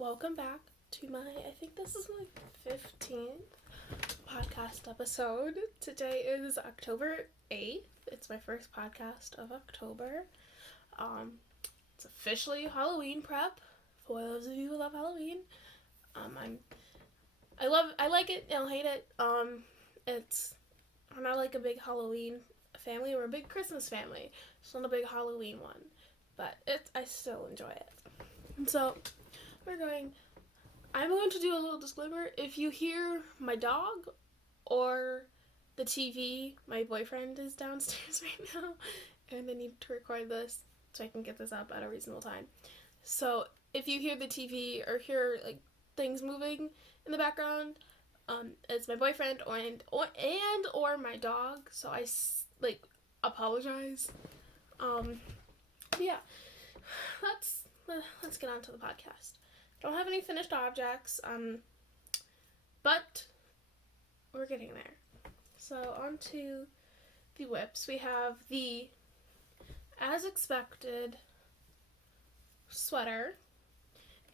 welcome back to I think this is my 15th podcast episode. Today is October 8th. It's my first podcast of October. It's officially Halloween prep for those of you who love Halloween. I like it, I'll hate it. I'm not like a big Halloween family or a big Christmas family. It's not a big Halloween one, but I still enjoy it. And so I'm going to do a little disclaimer. If you hear my dog or the TV, my boyfriend is downstairs right now, and I need to record this so I can get this up at a reasonable time. So if you hear the TV or hear like things moving in the background, it's my boyfriend or my dog. So I apologize. Yeah, let's get on to the podcast. Don't have any finished objects, but we're getting there. So on to the whips. We have the As Expected sweater.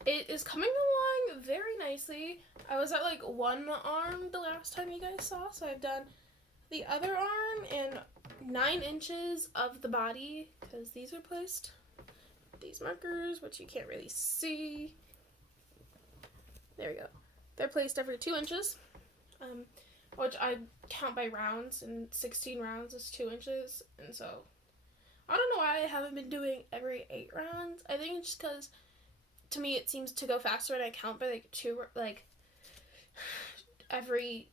It is coming along very nicely. I was at like one arm the last time you guys saw, so I've done the other arm and 9 inches of the body, because these are placed, these markers, which you can't really see. There we go. They're placed every 2 inches, which I count by rounds, and 16 rounds is 2 inches, and so I don't know why I haven't been doing every 8 rounds. I think it's just because to me it seems to go faster and I count by every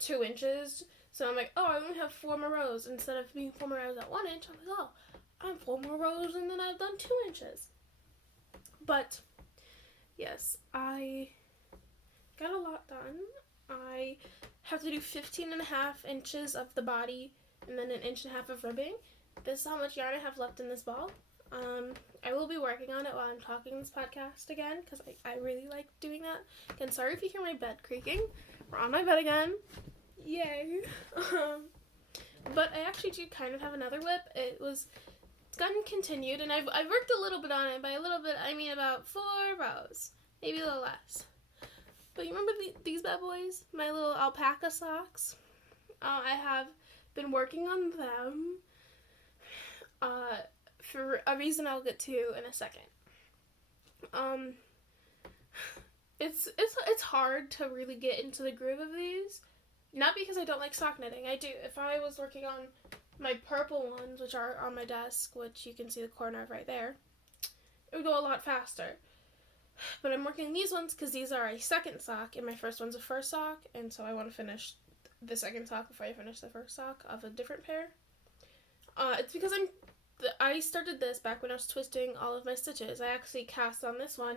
2 inches. So I'm like, oh, I only have 4 more rows. Instead of being 4 more rows at 1 inch, I'm like, oh, I'm 4 more rows and then I've done 2 inches. But yes, I got a lot done. I have to do 15.5 inches of the body and then 1.5 inches of ribbing. This is how much yarn I have left in this ball. I will be working on it while I'm talking this podcast again, because I really like doing that. Again, sorry if you hear my bed creaking. We're on my bed again. Yay. But I actually do kind of have another whip. It's gotten continued, and I've worked a little bit on it. By a little bit, I mean about 4 rows. Maybe a little less. But you remember these bad boys? My little Alpaca Socks? I have been working on them for a reason I'll get to in a second. It's hard to really get into the groove of these. Not because I don't like sock knitting. I do. If I was working on my purple ones, which are on my desk, which you can see the corner of right there, it would go a lot faster. But I'm working on these ones because these are a second sock, and my first one's a first sock, and so I want to finish the second sock before I finish the first sock of a different pair. It's because I started this back when I was twisting all of my stitches. I actually cast on this one,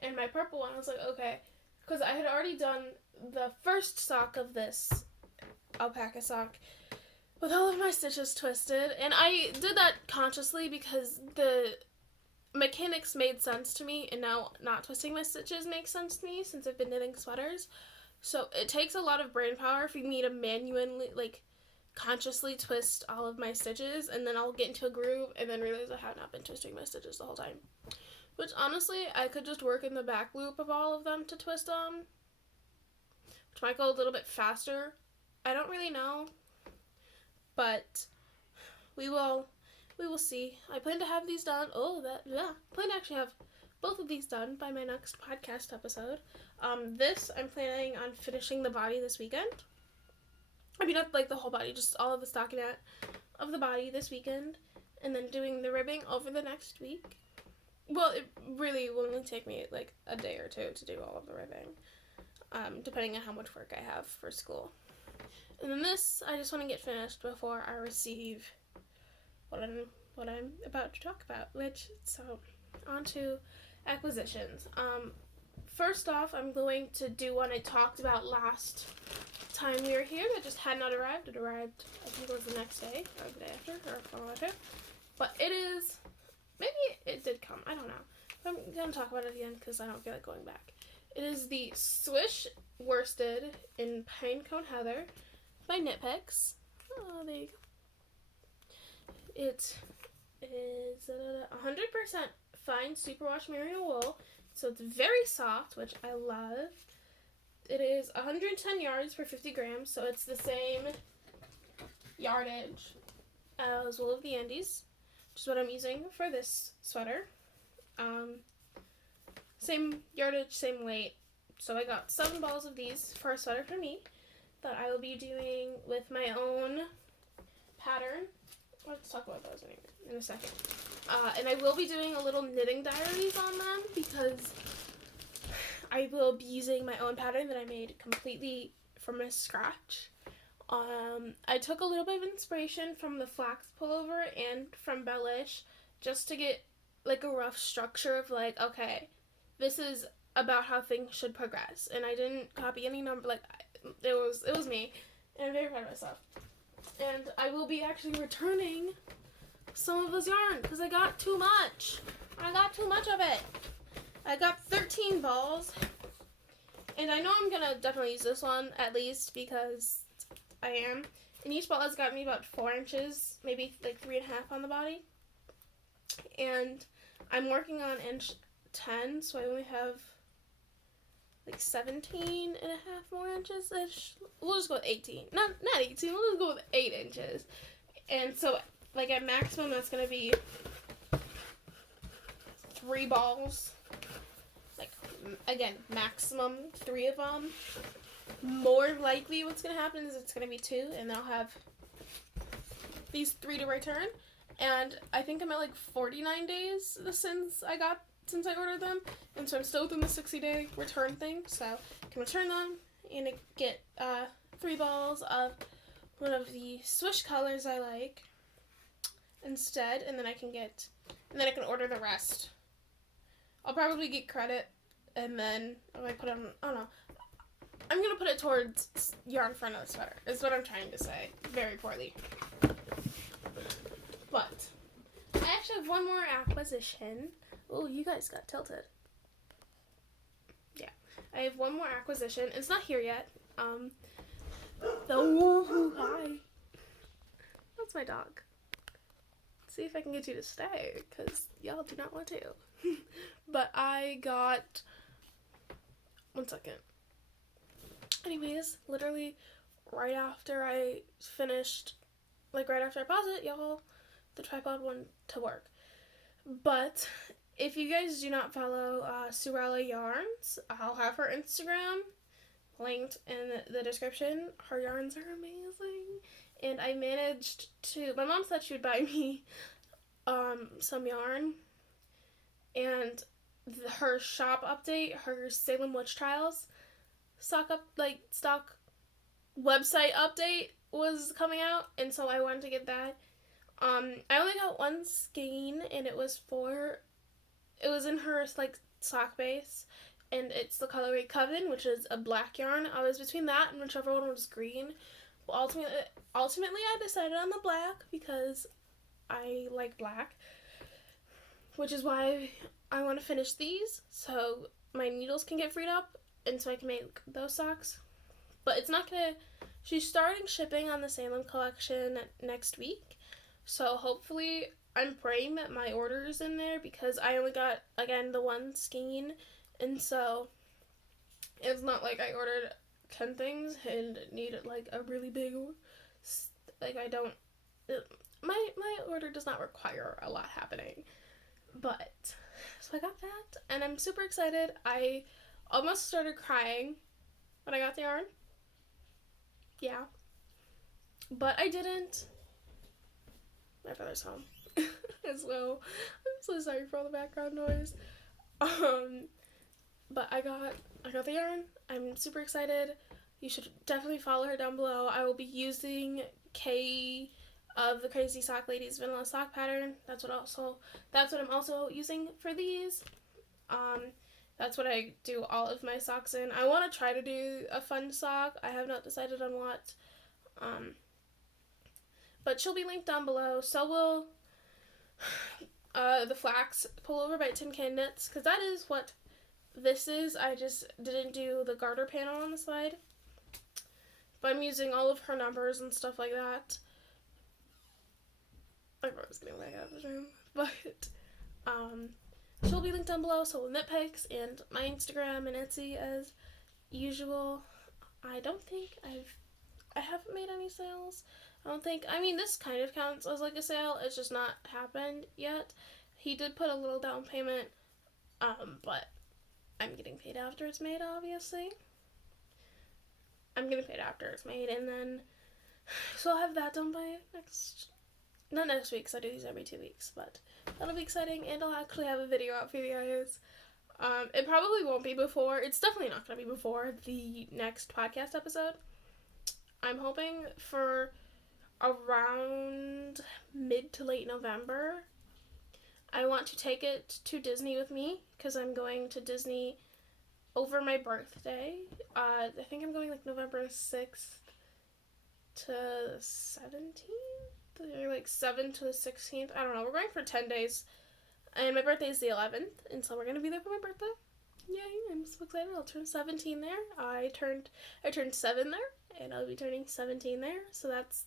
and my purple one, I was like, okay, because I had already done the first sock of this alpaca sock with all of my stitches twisted, and I did that consciously because the mechanics made sense to me, and now not twisting my stitches makes sense to me since I've been knitting sweaters. So it takes a lot of brain power for me to manually, consciously twist all of my stitches, and then I'll get into a groove and then realize I have not been twisting my stitches the whole time. Which, honestly, I could just work in the back loop of all of them to twist on, which might go a little bit faster. I don't really know, but we will see. I plan to have these done. I plan to actually have both of these done by my next podcast episode. I'm planning on finishing the body this weekend. I mean, not the whole body, just all of the stockinette of the body this weekend, and then doing the ribbing over the next week. Well, it really will only take me a day or 2 to do all of the ribbing, depending on how much work I have for school. And then this, I just want to get finished before I receive what I'm about to talk about, so on to acquisitions. First off, I'm going to do one I talked about last time we were here that just had not arrived. It arrived, I think it was the next day, or the day after, or a follow after. But maybe it did come, I don't know. I'm going to talk about it again because I don't feel like going back. It is the Swish Worsted in Pinecone Heather by Knit Picks. Oh, there you go. It is 100% fine superwash merino wool. So it's very soft, which I love. It is 110 yards per 50 grams, so it's the same yardage as Wool of the Andes, which is what I'm using for this sweater. Same yardage, same weight. So I got 7 balls of these for a sweater for me that I will be doing with my own pattern. Let's talk about those in a second. And I will be doing a little knitting diaries on them because I will be using my own pattern that I made completely from scratch. I took a little bit of inspiration from the flax pullover and from Bellish just to get like a rough structure of like, okay, this is about how things should progress. And I didn't copy any number, like it was me, and I'm very proud of myself. And I will be actually returning some of this yarn because I got too much. I got too much of it. I got 13 balls, and I know I'm gonna definitely use this one at least because I am. And each ball has got me about 4 inches, maybe like 3.5 on the body. And I'm working on inch 10, so I only have like 17 and a half more inches ish. We'll just go with 18. Not 18, we'll just go with 8 inches. And so like at maximum that's gonna be 3 balls. Like again, maximum 3 of them. More likely what's gonna happen is it's gonna be 2, and I'll have these 3 to return. And I think I'm at like 49 days since I ordered them, and so I'm still within the 60-day return thing, so I can return them and get 3 balls of one of the Swish colors I like instead, and then I can order the rest. I'll probably get credit, and then I put it on, I don't know, I'm gonna put it towards yarn for another sweater, is what I'm trying to say, very poorly. But I actually have one more acquisition. Oh, you guys got tilted. Yeah, I have one more acquisition. It's not here yet. Hi. That's my dog. Let's see if I can get you to stay, because y'all do not want to. But I got, one second. Anyways, literally right after I finished, like right after I paused it, y'all, the tripod went to work. But if you guys do not follow Surella Yarns, I'll have her Instagram linked in the description. Her yarns are amazing. And I managed to, my mom said she would buy me some yarn. And her shop update, her Salem Witch Trials stock website update was coming out. And so I wanted to get that. I only got one skein, and it was in her, like, sock base, and it's the colorway Coven, which is a black yarn. I was between that and whichever one was green, but ultimately I decided on the black, because I like black, which is why I want to finish these, so my needles can get freed up, and so I can make those socks. But she's starting shipping on the Salem collection next week. So hopefully, I'm praying that my order is in there, because I only got, again, the one skein, and so it's not like I ordered 10 things and needed, like, a really big, like, my order does not require a lot happening, but, so I got that, and I'm super excited. I almost started crying when I got the yarn, yeah, but I didn't. My brother's home. So I'm so sorry for all the background noise. But I got the yarn. I'm super excited. You should definitely follow her down below. I will be using Kay of the Crazy Sock Ladies vanilla sock pattern. That's what I'm also using for these. That's what I do all of my socks in. I want to try to do a fun sock. I have not decided on what. But she'll be linked down below. So will the flax pullover by Tin Can Knits, because that is what this is. I just didn't do the garter panel on the side. But I'm using all of her numbers and stuff like that. I was getting way out of the room. But she'll be linked down below, so will knit pics and my Instagram and Etsy as usual. I haven't made any sales. I don't think. I mean, this kind of counts as like a sale. It's just not happened yet. He did put a little down payment, but I'm getting paid after it's made, obviously. I'm getting paid after it's made, and then, so I'll have that done by not next week, because I do these every 2 weeks, but that'll be exciting, and I'll actually have a video out for you guys. It probably won't be before, it's definitely not going to be before the next podcast episode. I'm hoping for around mid to late November. I want to take it to Disney with me, because I'm going to Disney over my birthday. I think I'm going like November 6th to the 17th, or like 7th to the 16th. I don't know. We're going for 10 days, and my birthday is the 11th, and so we're gonna be there for my birthday. Yay! I'm so excited. I'll turn 17 there. I turned 7 there, and I'll be turning 17 there. So that's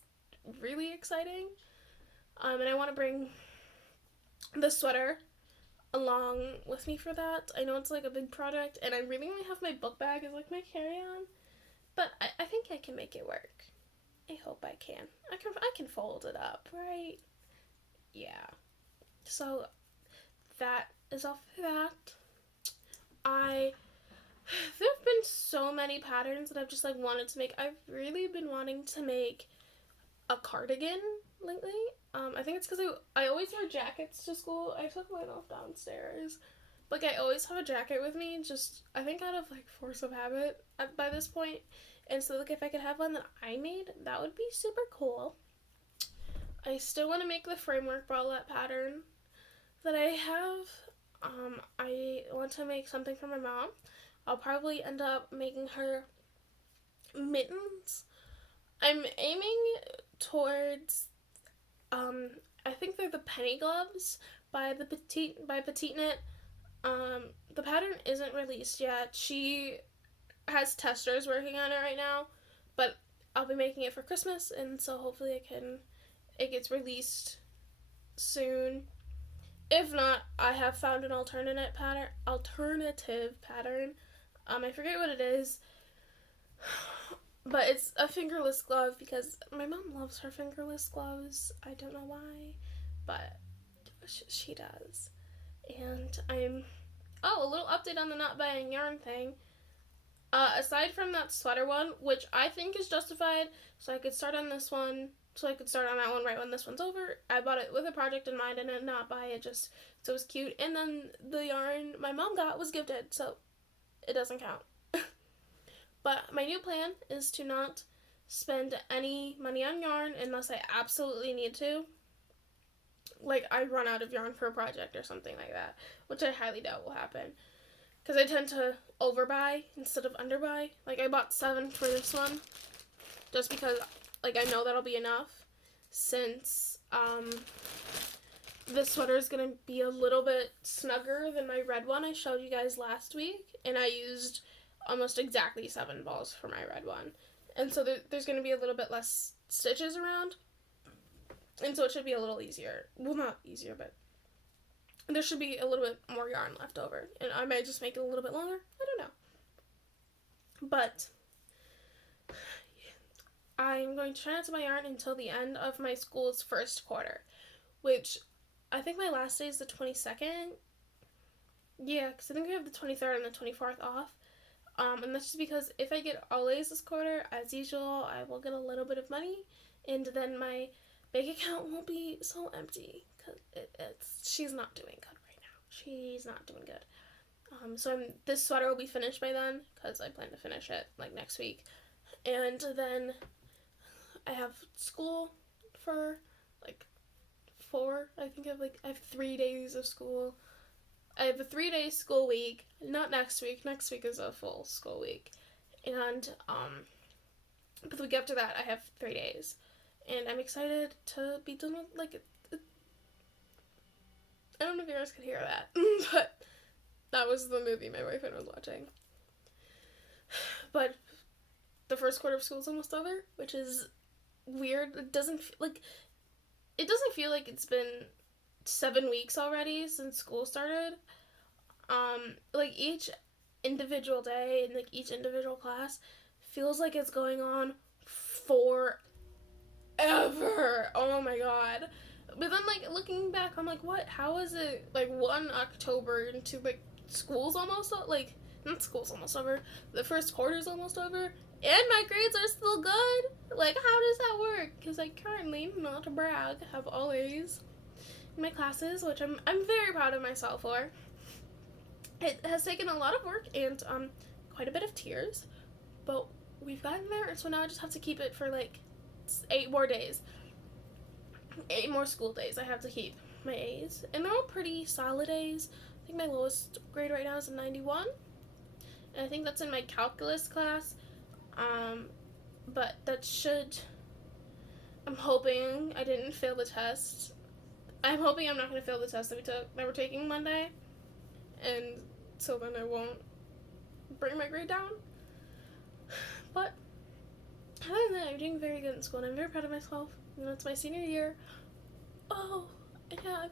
really exciting. And I want to bring the sweater along with me for that. I know it's like a big project, and I really only have my book bag as like my carry-on, but I think I can make it work. I hope I can. I can fold it up, right? Yeah. So that is all for that. There have been so many patterns that I've just like wanted to make. I've really been wanting to make a cardigan lately. I think it's because I always wear jackets to school. I took mine off downstairs. Like, I always have a jacket with me, just, I think out of, like, force of habit by this point. And so, like, if I could have one that I made, that would be super cool. I still want to make the framework bralette pattern that I have. I want to make something for my mom. I'll probably end up making her mittens. I'm aiming towards, I think they're the penny gloves by Petite Knit. The pattern isn't released yet. She has testers working on it right now, but I'll be making it for Christmas, and so hopefully it gets released soon. If not, I have found an alternative pattern. I forget what it is, but it's a fingerless glove because my mom loves her fingerless gloves. I don't know why, but she does. And a little update on the not buying yarn thing. Aside from that sweater one, which I think is justified, so I could start on this one, so I could start on that one right when this one's over. I bought it with a project in mind and did not buy it just so it was cute. And then the yarn my mom got was gifted, so it doesn't count. But my new plan is to not spend any money on yarn unless I absolutely need to. Like, I run out of yarn for a project or something like that, which I highly doubt will happen. Because I tend to overbuy instead of underbuy. Like, I bought 7 for this one, just because, like, I know that'll be enough, since, this sweater is going to be a little bit snugger than my red one I showed you guys last week, and I used almost exactly 7 balls for my red one. And so there's going to be a little bit less stitches around, and so it should be a little easier. Well, not easier, but there should be a little bit more yarn left over, and I might just make it a little bit longer. I don't know. But I'm going to try not to buy yarn until the end of my school's first quarter, which I think my last day is the 22nd. Yeah, because I think we have the 23rd and the 24th off. And that's just because if I get all A's this quarter, as usual, I will get a little bit of money, and then my bank account won't be so empty, because she's not doing good right now. She's not doing good. So this sweater will be finished by then, because I plan to finish it, like, next week. And then I have school for, like, 4, I think I have 3 days of school. I have a 3-day school week, not next week. Next week is a full school week. And, but the week after that, I have 3 days. And I'm excited to be done with, like, I don't know if you guys could hear that, but that was the movie my boyfriend was watching. But the first quarter of school is almost over, which is weird. It doesn't feel like it's been 7 weeks already since school started. Like each individual day and like each individual class feels like it's going on forever. Oh my god. But then like looking back, I'm like, what? How is it like 1 October into like school's almost like not school's almost over. The first quarter's almost over, and my grades are still good. Like, how does that work? Because I currently, not to brag, have all A's in my classes, which I'm very proud of myself for. It has taken a lot of work and quite a bit of tears, but we've gotten there, and so now I just have to keep it for like 8 more days. 8 more school days I have to keep my A's, and they're all pretty solid A's. I think my lowest grade right now is a 91, and I think that's in my calculus class. But that should. I'm hoping I didn't fail the test. I'm hoping I'm not going to fail the test that we're taking Monday, and so then I won't bring my grade down. But other than that, I'm doing very good in school, and I'm very proud of myself. You know, it's my senior year. Oh, yeah,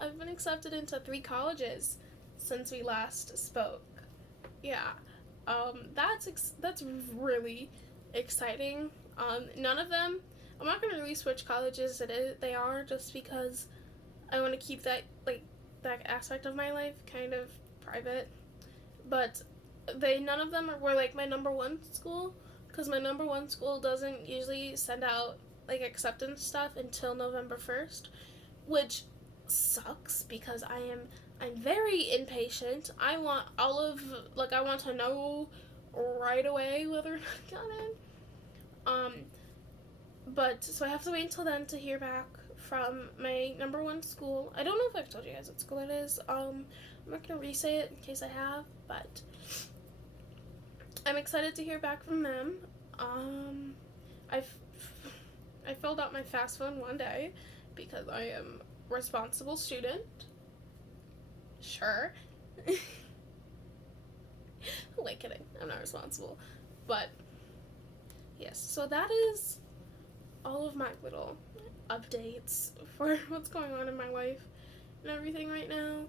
I've been accepted into 3 colleges since we last spoke. Yeah, that's really exciting. None of them. I'm not gonna really switch colleges. They are just because I want to keep that aspect of my life kind of private. But none of them were like my number one school, because my number one school doesn't usually send out like acceptance stuff until November 1st, which sucks because I'm very impatient. I want I want to know right away whether or not I got in. But so I have to wait until then to hear back from my number one school. I don't know if I've told you guys what school it is. I'm not gonna re-say it in case I have, but I'm excited to hear back from them. I filled out my FAFSA in one day because I am a responsible student. Sure. Like, kidding. I'm not responsible. But yes, so that is all of my little updates for what's going on in my life and everything right now.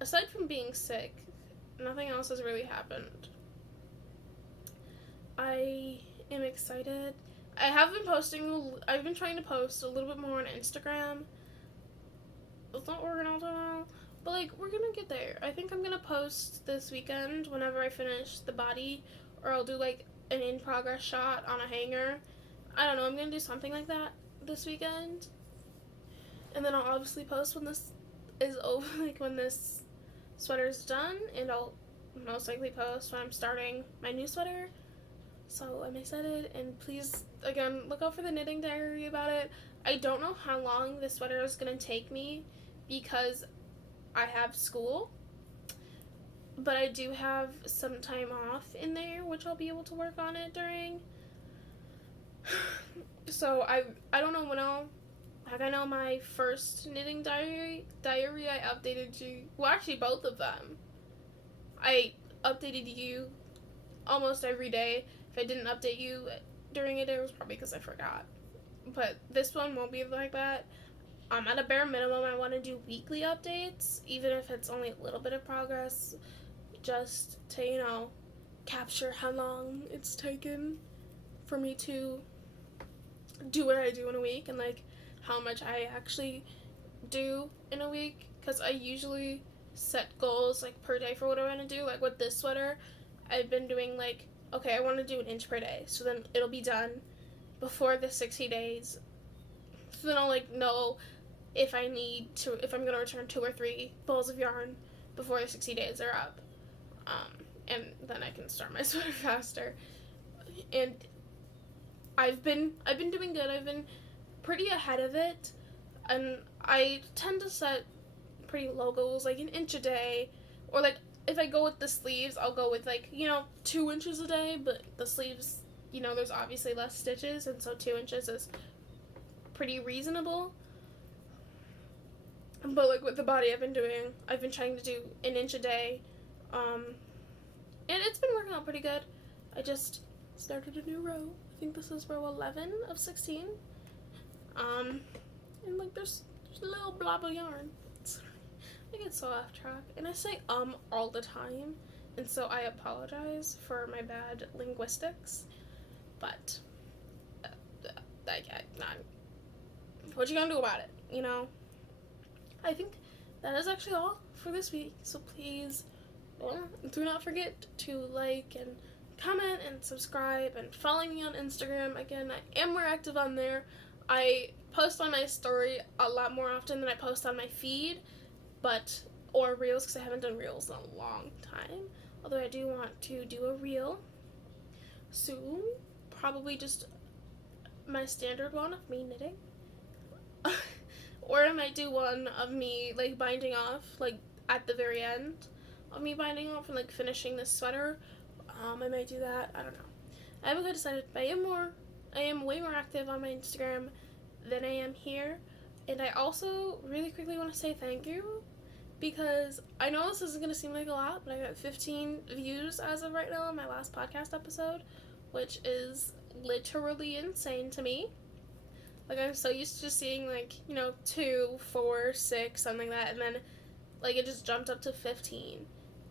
Aside from being sick, nothing else has really happened. I am excited. I've been trying to post a little bit more on Instagram. It's not working all the time, but like, we're gonna get there. I think I'm gonna post this weekend whenever I finish the body, or I'll do like an in progress shot on a hanger. I don't know, I'm gonna do something like that this weekend. And then I'll obviously post when this is over, like when this sweater's done, and I'll most likely post when I'm starting my new sweater. So I'm excited, and please, again, look out for the knitting diary about it. I don't know how long this sweater is gonna take me because I have school, but I do have some time off in there, which I'll be able to work on it during. So I don't know when I know my first knitting diary I updated you. Well, actually both of them. I updated you almost every day. If I didn't update you during a day, it was probably because I forgot. But this one won't be like that. At a bare minimum, I want to do weekly updates, even if it's only a little bit of progress, just to, capture how long it's taken for me to do what I do in a week, and like how much I actually do in a week, because I usually set goals like per day for what I want to do. Like with this sweater, I've been doing like, okay, I want to do an inch per day, so then it'll be done before the 60 days, so then I'll like know if I'm going to return 2 or 3 balls of yarn before the 60 days are up, and then I can start my sweater faster. And I've been doing good. I've been pretty ahead of it, and I tend to set pretty low goals, like an inch a day, or like if I go with the sleeves, I'll go with like 2 inches a day. But the sleeves, there's obviously less stitches, and so 2 inches is pretty reasonable. But like with the body, I've been trying to do an inch a day, and it's been working out pretty good. I just started a new row. I think this is row 11 of 16. And like there's a little blob of yarn. I get so off track, and I say all the time, and so I apologize for my bad linguistics, but what you gonna do about it, you know? I think that is actually all for this week, so please do not forget to like and comment and subscribe and follow me on Instagram. Again, I am more active on there. I post on my story a lot more often than I post on my feed, or reels, because I haven't done reels in a long time, although I do want to do a reel soon, probably just my standard one of me knitting, or I might do one of me, like, binding off, like, at the very end of me binding off and, like, finishing this sweater. I might do that. I don't know. I haven't quite decided, but I am way more active on my Instagram than I am here. And I also really quickly want to say thank you, because I know this isn't going to seem like a lot, but I got 15 views as of right now on my last podcast episode, which is literally insane to me. Like, I'm so used to just seeing, like, 2, 4, 6, something like that, and then, like, it just jumped up to 15,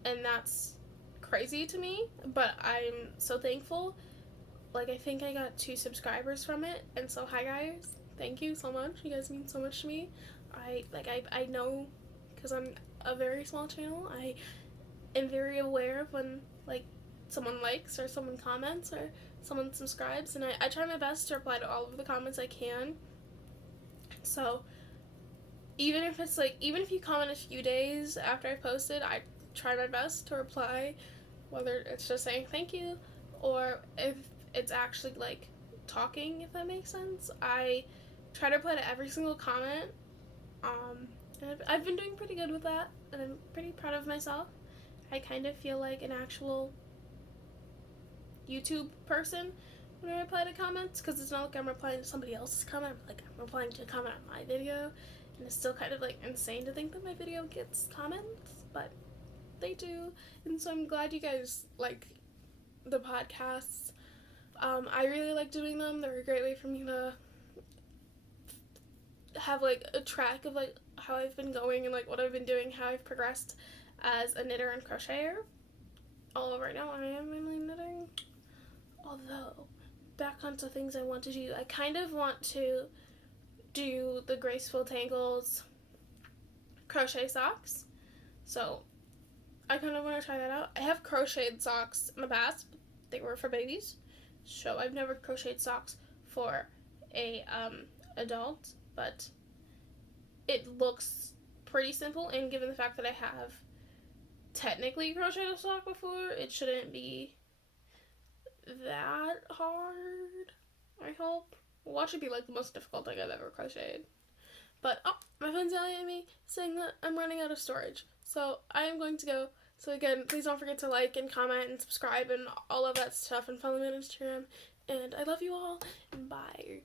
and that's crazy to me, but I'm so thankful. Like, I think I got 2 subscribers from it, and so hi guys, thank you so much. You guys mean so much to me. I know, because I'm a very small channel, I am very aware of when, like, someone likes or someone comments or someone subscribes, and I try my best to reply to all of the comments I can. So even if you comment a few days after I posted, I try my best to reply, whether it's just saying thank you or if it's actually, like, talking, if that makes sense. I try to reply to every single comment. And I've been doing pretty good with that, and I'm pretty proud of myself. I kind of feel like an actual YouTube person when I reply to comments, because it's not like I'm replying to somebody else's comment, like I'm replying to a comment on my video, and it's still kind of, like, insane to think that my video gets comments, but they do, and so I'm glad you guys like the podcasts. I really like doing them. They're a great way for me to have, like, a track of, like, how I've been going and, like, what I've been doing, how I've progressed as a knitter and crocheter. Although right now I am mainly knitting. Although, back onto things I want to do. I kind of want to do the Graceful Tangles crochet socks. So, I kind of want to try that out. I have crocheted socks in the past, but they were for babies. So, I've never crocheted socks for a adult, but it looks pretty simple, and given the fact that I have technically crocheted a sock before, it shouldn't be that hard, I hope. Watch it be, like, the most difficult thing I've ever crocheted. But, my phone's yelling at me, saying that I'm running out of storage. So, I am going to go. So, again, please don't forget to like and comment and subscribe and all of that stuff, and follow me on Instagram. And I love you all, and bye.